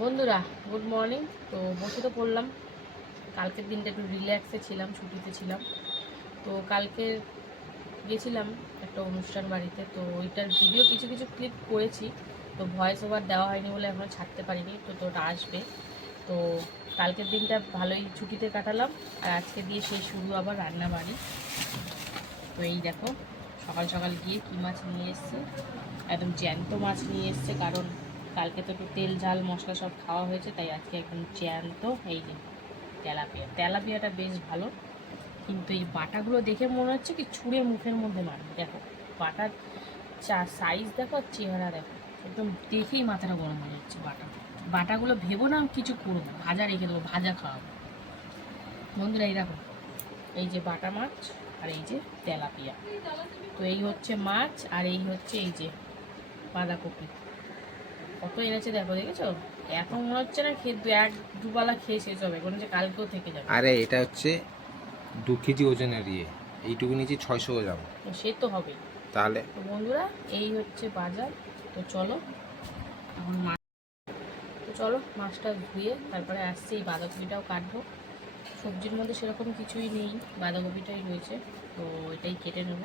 বন্ধুরা good morning তো বসে তো পড়লাম। কালকের দিনটা একটু রিল্যাক্সে ছিলাম, ছুটিতে ছিলাম। তো কালকে গেছিলাম একটা অনুষ্ঠান বাড়িতে। তো ওইটার ভিডিও কিছু কিছু ক্লিপ করেছি। তো ভয়েস ওভার দেওয়া হয়নি বলে এখনও ছাড়তে পারিনি। তো তো ওটা আসবে। তো কালকের দিনটা ভালোই ছুটিতে কাটালাম। আর আজকে দিয়ে সেই শুরু আবার রান্না বাড়ি তো এই দেখো, সকাল সকাল গিয়ে কী মাছ নিয়ে এসছে। একদম জ্যান্ত মাছ নিয়ে এসছে, কারণ কালকে তো একটু তেল, ঝাল, মশলা সব খাওয়া হয়েছে, তাই আজকে একদম জ্যান্ত এই যে তেলাপিয়া। তেলাপিয়াটা বেশ ভালো, কিন্তু এই বাটাগুলো দেখে মনে হচ্ছে কি ছুঁড়ে মুখের মধ্যে মারবে। দেখো বাটার চা সাইজ দেখো চেহারা দেখো, একদম দেখেই মাথাটা গরম হয়ে যাচ্ছে বাটা। বাটাগুলো ভেবো না, কিছু করব ভাজা রেখে দেবো, ভাজা খাওয়াবো। বন্ধুরা, এই দেখো, এই যে বাটা মাছ আর এই যে তেলাপিয়া। তো এই হচ্ছে মাছ আর এই হচ্ছে এই যে বাঁধাকপি। কত এনেছে দেখো দেখেছ? এখন মনে হচ্ছে না খেয়ে দু- এক দুবেলা খেয়ে শেষ হবে কোনো যে কালকেও থেকে যাবে। আরে এটা হচ্ছে দু কেজি ওজনের ইয়ে এইটুকু নিচে ছয়শো গ্রাম। তো সে তো হবেই। তাহলে তো বন্ধুরা এই হচ্ছে বাজার তো চলো। এখন মাছ তো চলো মাছটা ধুয়ে তারপরে আসছে এই বাঁধাকপিটাও কাটবো। সবজির মধ্যে সেরকম কিছুই নেই বাঁধাকপিটাই রয়েছে তো এটাই কেটে নেব।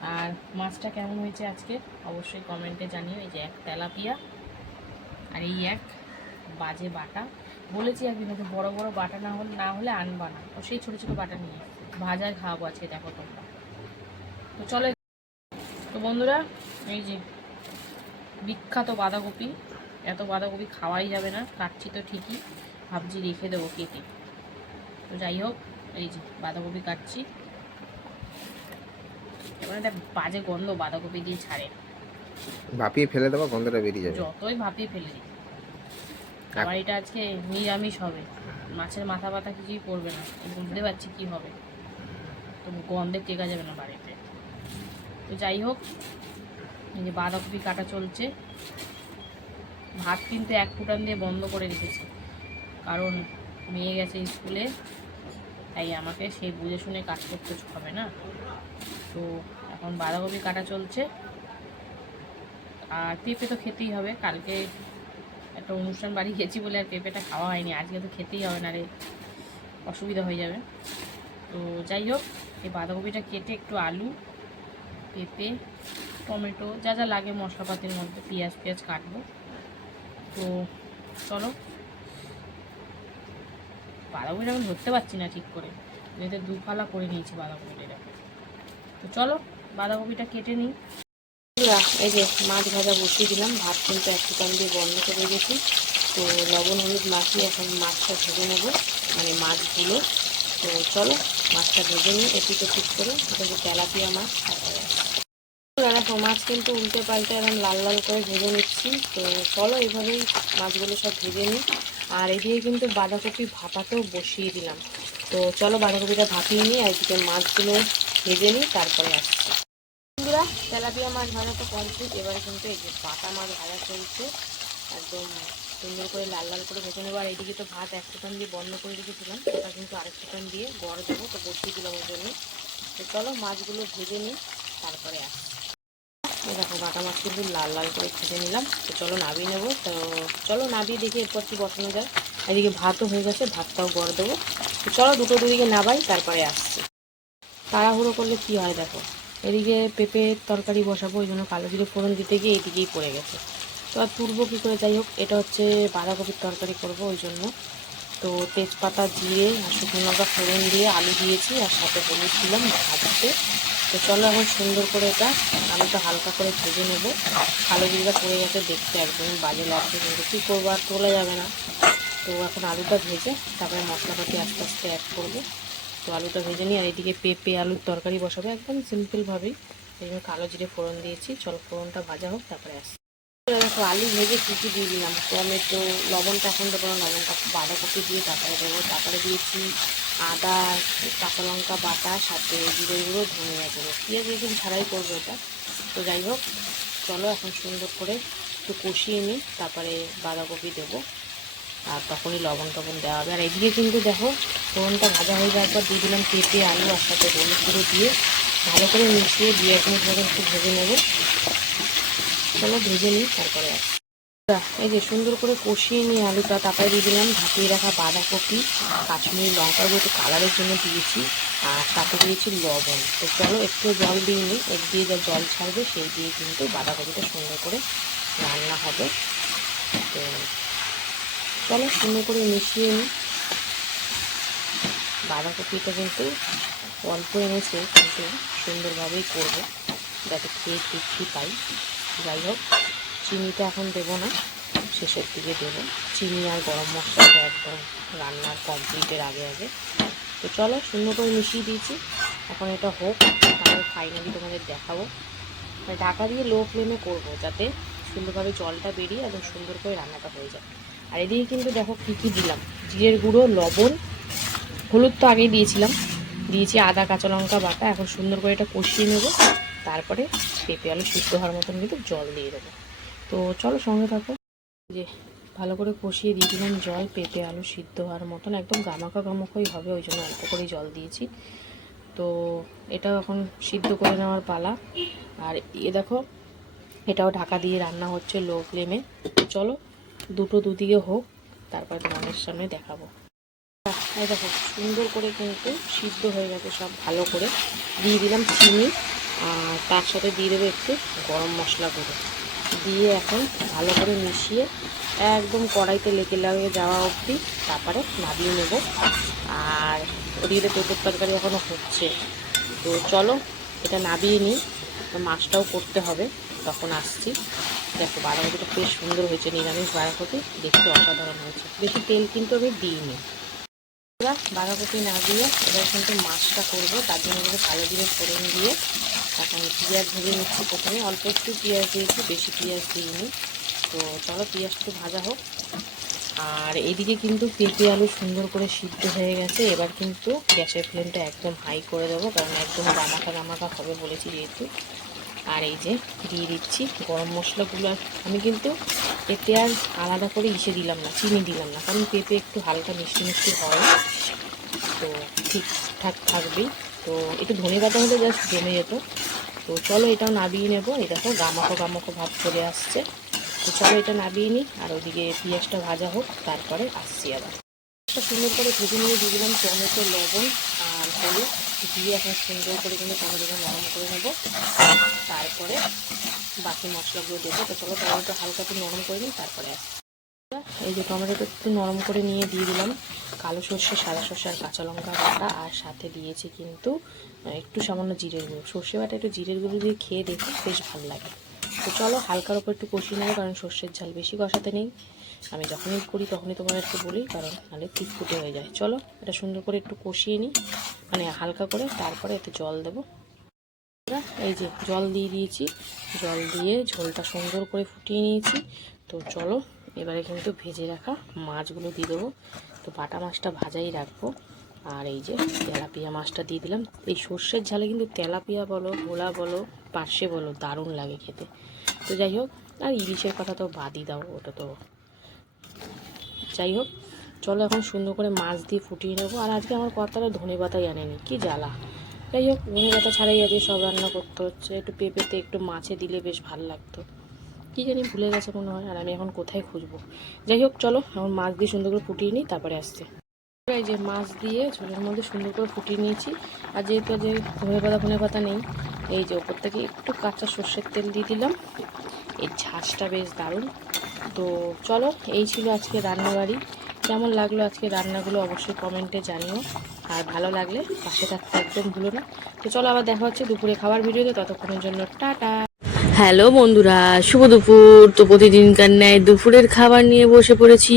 আর মাছটা কেমন হয়েছে আজকে? অবশ্যই কমেন্টে জানিও এই যে এক তেলাপিয়া। আর এই এক বাজে বাটা। বলেছি একদিন ওকে, বড় বড় বাটা না হলে না হলে আনবা না। ও সেই ছোটো ছোটো বাটা নিয়ে। ভাজায় খাওয়াবো আজকে, দেখো তোমরা। তো চলে তো বন্ধুরা, এই যে বিখ্যাত বাঁধাকপি, এত বাঁধাকপি খাওয়াই যাবে না। কাটছি তো ঠিকই, ভাবছি রেখে দেবো কেটে। তো যাই হোক, এই যে বাঁধাকপি কাটছি। এবার একটা বাজে গন্ধ বাঁধাকপি দিয়ে ছাড়ে। ভাপিয়ে ফেলে দেবো, গন্ধটা বেরিয়ে যাবে। যতই ভাপিয়ে ফেলে দিই আজকে নিরামিষ হবে। মাছের মাথা ব্যথা কিছুই পড়বে না। বুঝতে পারছি কি হবে। তো গন্ধে টেকা যাবে না বাড়িতে। তো যাই হোক, এই যে বাঁধাকপি কাটা চলছে। ভাত কিন্তু এক ফুটান দিয়ে বন্ধ করে রেখেছি। কারণ মেয়ে গেছে স্কুলে, তাই আমাকে সেই বুঝে শুনে কাজ করতে হবে না। তো এখন বাঁধাকপি কাটা চলছে। আর পেঁপে তো খেতেই হবে। কালকে একটা অনুষ্ঠান বাড়ি গেছি বলে আর পেঁপেটা খাওয়া হয়নি। আজকে তো খেতেই হবে না রে অসুবিধা হয়ে যাবে। তো যাই হোক, এই বাঁধাকপিটা কেটে একটু আলু, পেঁপে, টমেটো, যা যা লাগে মশলাপাতির মধ্যে পেঁয়াজ পেঁয়াজ কাটবো। তো চলো। বাঁধাকপিটা আমি ধরতে পারছি না ঠিক করে। এতে দু ফালা করে নিয়েছি বাঁধাকপিটা তো চলো, বাঁধাকপিটা কেটে নিই। এই যে মাছ ভাজা বসিয়ে দিলাম, ভাত কিন্তু এক ফুটান দিয়ে বন্ধ করে গেছি তো লবণ, হলুদ মাখিয়ে এখন মাছটা ভেজে নেব মানে মাছগুলো। তো চলো, মাছটা ভেজে নিই এপিট ঠিক করে, এটা যে তেলাপিয়া মাছ দেখো, মাছ কিন্তু উল্টে পাল্টে এখন লাল লাল করে ভেজে নিচ্ছি। তো চলো, এইভাবেই মাছগুলো সব ভেজে নিই। আর এদিকে কিন্তু বাঁধাকপি ভাপাতেও বসিয়ে দিলাম। তো চলো, বাঁধাকপিটা ভাপিয়ে নিই আর এদিকে মাছগুলো ভেজে নিই, তারপরে আসছি। তেলাপিয়া মাছ ভাজা তো কমপ্লিট এবারে কিন্তু এই যে বাটা মাছ ভাজা চলছে। একদম সুন্দর করে লাল লাল করে ভেজে নেব। আর এইদিকে তো ভাত এক ফুটান দিয়ে বন্ধ করে রেখেছিলাম। ওটা কিন্তু আরেক ফুটান দিয়ে গড় দেবো। তো বসিয়ে দিলাম ওই জন্য। তো চলো মাছগুলো ভেজে নিই, তারপরে আসছি। দেখো, বাটা মাছ কিন্তু লাল লাল করে ভেজে নিলাম। তো চলো নাবিয়ে নেব। তো চলো নাবিয়ে দেখি এরপর কি বসানো যায়। এদিকে ভাতও হয়ে গেছে, ভাতটাও গড় দেবো। তো চলো দুটো দুদিকে নাবাই তারপরে আসছি। তাড়াহুড়ো করলে কি হয় দেখো। এদিকে পেঁপের তরকারি বসাবো, ওই জন্য কালো জিরে ফোড়ন দিতে গিয়ে এইদিকেই পড়ে গেছে। তো আর তুলবো কী করে? যাই হোক, এটা হচ্ছে বাঁধাকপির তরকারি করব ওই জন্য। তো তেজপাতা, জিরে আর শুকনো লঙ্কা ফোড়ন দিয়ে আলু দিয়েছি আর সাথে হলুদ দিলাম ভাজতে। তো চলো এখন সুন্দর করে এটা আলুটা হালকা করে ভেজে নেব। কালো জিরেটা পড়ে গেছে দেখতে একদম বাজে লাগছে কিন্তু কী করব আর তোলা যাবে না। তো এখন আলুটা ভেজে তারপরে মশলাপাতি আস্তে আস্তে অ্যাড করব। তো আলুটা ভেজে নিই আর এদিকে পেঁপে, আলুর তরকারি বসাবো একদম সিম্পলভাবেই। এই জন্য কালো জিরে ফোড়ন দিয়েছি। চল ফোড়নটা ভাজা হোক, তারপরে আসি দেখো, আলু ভেজে কী কী দিয়ে দিলাম? টমেটো, লবণটা এখন দেবো না, লবণটা বাঁধাকপি দিয়ে তারপরে দেবো। তারপরে দিয়েছি আদা, কাঁচা লঙ্কা বাটা, সাথে জিরে গুঁড়ো, ধনিয়া গুঁড়ো। পেঁয়াজ একদম ছাড়াই করব এটা। তো যাই হোক, চলো এখন সুন্দর করে একটু কষিয়ে নিই। তারপরে বাঁধাকপি দেবো। আর তখনই লবণ টবণ দেওয়া হবে। আর এদিকে কিন্তু দেখো, ফোড়নটা ভাজা হয়ে যাওয়ার পর দিয়ে দিলাম পেঁপে, আলু আর সাথে হলুদ গুঁড়ো দিয়ে ভালো করে মিশিয়ে দিয়ে এক মিনিট মতো একটু ভেজে নেব। চলো ভেজে নিই, তারপরে এই যে সুন্দর করে কষিয়ে নিয়ে আলুটা, তারপরে দিয়ে দিলাম ঢাকিয়ে রাখা বাঁধাকপি, কাশ্মীরি লঙ্কার গুঁড়ো, একটু কালারের জন্য দিয়েছি, আর সাথে দিয়েছি লবণ। তো চলো একটু জল দিয়ে নিই এক দিয়ে যা জল ছাড়বে, সেই দিয়ে কিন্তু বাঁধাকপিটা সুন্দর করে রান্না হবে। তো চলো সুন্দর করে মিশিয়ে নিই। বাঁধাকপিটা কিন্তু অল্প এনেছে, কিন্তু সুন্দরভাবেই করব। যাতে খেয়ে তৃপ্তি পাই। যাই হোক, চিনিটা এখন দেবো না, শেষের দিকে দেবো। চিনি আর গরম মশলাটা একদম রান্নার কমপ্লিটের আগে আগে। তো চলো সুন্দর করে মিশিয়ে দিয়েছি। এখন এটা হোক তারপরে ফাইনালি তোমাদের দেখাবো। মানে ঢাকা দিয়ে লো ফ্লেমে করব, যাতে সুন্দরভাবে জলটা বেরিয়ে একদম সুন্দর করে রান্নাটা হয়ে যায়। আর এদিকে কিন্তু দেখো কী কী দিলাম। জিরের গুঁড়ো, লবণ, হলুদ তো আগেই দিয়েছিলাম। দিয়েছি আদা, কাঁচা লঙ্কা বাটা। এখন সুন্দর করে এটা কষিয়ে নেব। তারপরে পেঁপে আলু সিদ্ধ হওয়ার মতন কিন্তু জল দিয়ে দেবো। তো চলো সঙ্গে থাকো। যে ভালো করে কষিয়ে দিয়ে দিলাম জল। পেঁপে আলু সিদ্ধ হওয়ার মতন। একদম গামাকা গামাকাই হবে, ওই জন্য অল্প করেই জল দিয়েছি। তো এটা এখন সিদ্ধ করে নেওয়ার পালা। আর এ দেখো, এটাও ঢাকা দিয়ে রান্না হচ্ছে লো ফ্লেমে। চলো দুটো দুদিকে হোক, তারপরে তোমাদের সামনে দেখাবো। দেখো, সুন্দর করে কিন্তু সিদ্ধ হয়ে গেছে সব ভালো করে। দিয়ে দিলাম চিনি, আর তার সাথে দিয়ে দেবো একটু গরম মশলা গুঁড়ো। দিয়ে এখন ভালো করে মিশিয়ে একদম কড়াইতে লেগে লাগে যাওয়া অবধি তারপরে নামিয়ে নেব। আর ওদিকে পেঁপের তরকারি এখনও হচ্ছে। তো চলো, এটা নামিয়ে নিই। মাছটাও করতে হবে। তখন আসছি। দেখো, বাঁধাকপিটা বেশ সুন্দর হয়েছে, নিরামিষ বাঁধাকপি। দেখতে অসাধারণ হয়েছে। বেশি তেল কিন্তু আমি দিইনি। এবার বাঁধাকপি না দিয়ে এবার কিন্তু মাছটা করব। তার জন্য কিন্তু কালো জিরে ফোড়ন দিয়ে এখন পেঁয়াজ ভেজে নিচ্ছি প্রথমে। অল্প একটু পেঁয়াজ দিয়েছি, বেশি পেঁয়াজ দিইনি। তো চলো, পেঁয়াজটা ভাজা হোক। আর এদিকে কিন্তু পেঁপে আলু সুন্দর করে সিদ্ধ হয়ে গেছে। এবার কিন্তু গ্যাসের ফ্লেমটা একদম হাই করে দেবো, কারণ একদম গামাখা গামাখা হবে বলেছি যেহেতু। আর এই যে দিয়ে দিচ্ছি গরম মশলাগুলো। আমি কিন্তু এতে আর আলাদা করে ইসে দিলাম না, চিনি দিলাম না, কারণ পেঁপে একটু হালকা মিষ্টি মিষ্টি হয়। তো ঠিকঠাক থাকবেই তো একটু ধনে পাতা হলে জাস্ট জমে যেত। তো চলো এটাও নাবিয়ে নেব। এই দেখো গামাখো গামাকো ভাব চলে আসছে। তো চলো এটা নাবিয়ে নিই, আর ওদিকে পেঁয়াজটা ভাজা হোক, তারপরে আসছি আবার। একটা সুন্দর করে ভেজে নিয়ে দিয়ে দিলাম টমেটো, লবণ আর হলুদ। দিয়ে এখন সুন্দর করে কিন্তু টমেটোটা নরম করে নেব। তারপরে বাকি মশলাগুলো দেবো। তো চলো টমেটো হালকা একটু নরম করে নিই, তারপরে এই যে টমেটোটা একটু নরম করে নিয়ে দিয়ে দিলাম। কালো সর্ষে, সাদা সর্ষে আর কাঁচা লঙ্কা বাটা। আর সাথে দিয়েছি কিন্তু একটু সামান্য জিরের গুঁড়ো। সর্ষে বাটা একটু জিরের গুঁড়ো দিয়ে খেয়ে দেখো বেশ ভালো লাগে। তো চলো, হালকার ওপর একটু কষিয়ে নেব, কারণ সর্ষের ঝাল বেশি কষাতে নেই। আমি যখনই করি, তখনই তোমাদেরকে বলি, কারণ নাহলে ফুটে হয়ে যায়। চলো, এটা সুন্দর করে একটু কষিয়ে নিই মানে হালকা করে, তারপরে এতে জল দেবো। এই যে জল দিয়ে দিয়েছি, জল দিয়ে ঝোলটা সুন্দর করে ফুটিয়ে নিয়েছি। তো চলো, এবারে কিন্তু ভেজে রাখা মাছগুলো দিয়ে দেবো। তো বাটা মাছটা ভাজাই রাখব। আর এই যে তেলাপিয়া মাছটা দিয়ে দিলাম। এই সর্ষের ঝালে কিন্তু তেলাপিয়া বলো, ভোলা বলো, পার্শে বলো দারুণ লাগে খেতে। তো যাই হোক, আর ইলিশের কথা তো বাদই দাও, ওটা তো যাই হোক, চলো এখন সুন্দর করে মাছ দিয়ে ফুটিয়ে নেব। আর আজকে আমার কর্তারা ধনে পাতাই আনেনি, কি জ্বালা। যাই হোক ধনে পাতা ছাড়াই আজকে সব রান্না করতে হচ্ছে। একটু পেঁপেতে একটু মাছে দিলে বেশ ভালো লাগতো। কী জানি ভুলে গেছে মনে হয়, আর আমি এখন কোথায় খুঁজবো। যাই হোক, চলো এখন মাছ দিয়ে সুন্দর করে ফুটিয়ে নিই, তারপরে আসছে। এই যে মাছ দিয়ে ঝোলের মধ্যে সুন্দর করে ফুটিয়ে নিয়েছি। আর যেহেতু আজ ধনে পাতা ধনে পাতা নেই, এই যে ওপর থেকে একটু কাঁচা সর্ষের তেল দিয়ে দিলাম। এই ঝাঁসটা বেশ দারুণ। তো চলো, এই ছিল আজকে রান্নাবাড়ি। কেমন লাগল আজকে রান্নাগুলো অবশ্যই কমেন্টে জানিও। আর ভালো লাগলে পাশে থাকতে একদম ভুলো না। তো চলো, আবার দেখা হচ্ছে দুপুরে খাবার ভিডিওতে। ততক্ষণের জন্য টাটা। হ্যালো বন্ধুরা, শুভ দুপুর। তো প্রতিদিনকার ন্যায় দুপুরের খাবার নিয়ে বসে পড়েছি।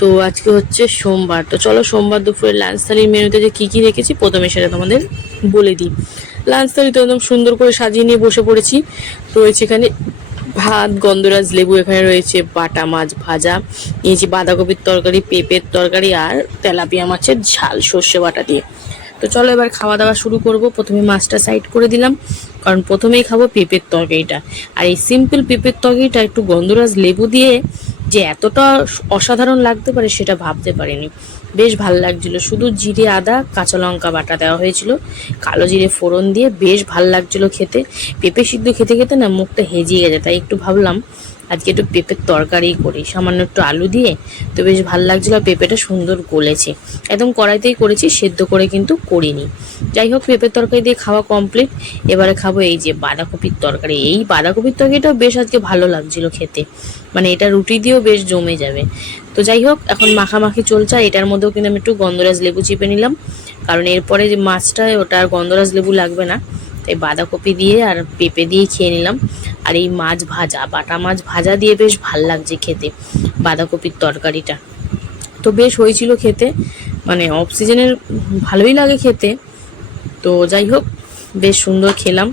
তো আজকে হচ্ছে সোমবার। তো চলো সোমবার দুপুরের লাঞ্চ থালির মেনুতে যে কী কী রেখেছি, প্রথমে সেটা তোমাদের বলে দিই। লাঞ্চ থালি তো একদম সুন্দর করে সাজিয়ে নিয়ে বসে পড়েছি। রয়েছে এখানে ভাত, গন্ধরাজ, লেবু এখানে রয়েছে, বাটা মাছ ভাজা নিয়েছি বাঁধাকপির তরকারি, পেঁপের তরকারি আর তেলাপিয়া মাছের ঝাল, সর্ষে বাটা দিয়ে। তো চলো এবার খাওয়া দাওয়া শুরু করব। প্রথমে মাছটা সাইড করে দিলাম, কারণ প্রথমেই খাব পেঁপের তরকারিটা। আর এই সিম্পল পেঁপের তরকারিটা একটু গন্ধরাজ লেবু দিয়ে যে এতটা অসাধারণ লাগতে পারে সেটা ভাবতে পারিনি। বেশ ভালো লাগছিল। শুধু জিরে, আদা, কাঁচা লঙ্কা বাটা দেওয়া হয়েছিল। কালো জিরে ফোড়ন দিয়ে বেশ ভালো লাগছিল খেতে। পেঁপে সিদ্ধ খেতে খেতে না মুখটা হেজিয়ে গেছে, তাই একটু ভাবলাম আজকে একটু পেঁপের তরকারি করি, সামান্য একটু আলু দিয়ে, তো বেশ ভালো লাগছিল আর পেঁপেটা সুন্দর গলেছে। একদম কড়াইতেই করেছি, সেদ্ধ করে কিন্তু করিনি। যাই হোক, পেঁপের তরকারি দিয়ে খাওয়া কমপ্লিট এবারে খাব এই যে বাঁধাকপির তরকারি। এই বাঁধাকপির তরকারিটাও বেশ আজকে ভালো লাগছিল খেতে। মানে এটা রুটি দিয়েও বেশ জমে যাবে। তো যাই হোক, এখন মাখামাখি চলছে এটার মধ্যেও কিন্তু আমি একটু গন্ধরাজ লেবু চিপে নিলাম। কারণ এরপরে যে মাছটা ওটা আর গন্ধরাজ লেবু লাগবে না। তাই বাঁধাকপি দিয়ে আর পেঁপে দিয়ে খেয়ে নিলাম। আর এই মাছ ভাজা, বাটা মাছ ভাজা দিয়ে বেশ ভালো লাগছে খেতে বাঁধাকপির তরকারিটা। তো বেশ হয়েছিল খেতে মানে অফ সিজনের ভালোই লাগে খেতে। তো যাই হোক, বেশ সুন্দর খেলাম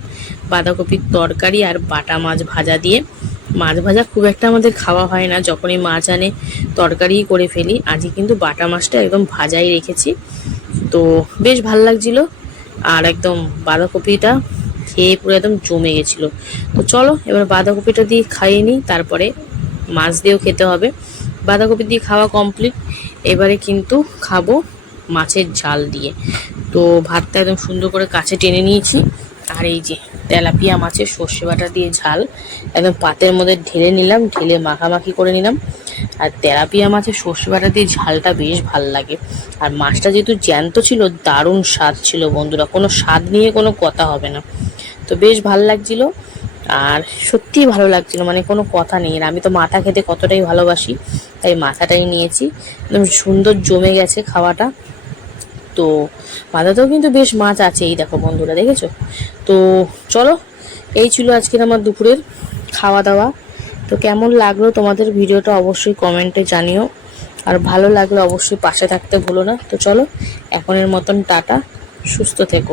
বাঁধাকপির তরকারি আর বাটা মাছ ভাজা দিয়ে। মাছ ভাজা খুব একটা আমাদের খাওয়া হয় না, যখনই মাছ আনে তরকারিই করে ফেলি। আজকে কিন্তু বাটা মাছটা একদম ভাজাই রেখেছি। তো বেশ ভালো লাগছিল। আর একদম বাঁধাকপিটা খেয়ে পুরো একদম জমে গেছিল। তো চলো, এবার বাঁধাকপিটা দিয়ে খাইয়ে নিই, তারপরে মাছ দিয়েও খেতে হবে। বাঁধাকপি দিয়ে খাওয়া কমপ্লিট এবারে কিন্তু খাব মাছের ঝাল দিয়ে। তো ভাতটা একদম সুন্দর করে কাছে টেনে নিয়েছি। আর এই যে তেলাপিয়া মাছের সর্ষে বাটা দিয়ে ঝাল, একদম পাতের মধ্যে ঢেলে নিলাম, ঢেলে মাখামাখি করে নিলাম। আর তেলাপিয়া মাছের সর্ষে বাটা দিয়ে ঝালটা বেশ ভালো লাগে। আর মাছটা যেহেতু জ্যান্ত ছিল, দারুণ স্বাদ ছিল বন্ধুরা। কোনো স্বাদ নিয়ে কোনো কথা হবে না। তো বেশ ভালো লাগছিল। আর সত্যিই ভালো লাগছিল মানে কোনো কথা নেই। আর আমি তো মাথা খেতে কতটাই ভালোবাসি, তাই মাথাটাই নিয়েছি। একদম সুন্দর জমে গেছে খাওয়াটা। তো মাথাতেও কিন্তু বেশ মাছ আছে, এই দেখো বন্ধুরা, দেখেছ? তো চলো, এই ছিল আজকের আমার দুপুরের খাওয়া দাওয়া। তো কেমন লাগল তোমাদের ভিডিওটা অবশ্যই কমেন্টে জানিও। আর ভালো লাগলে অবশ্যই পাশে থাকতে ভুলো না। তো চলো, এখনের মতন টাটা, সুস্থ থেকো।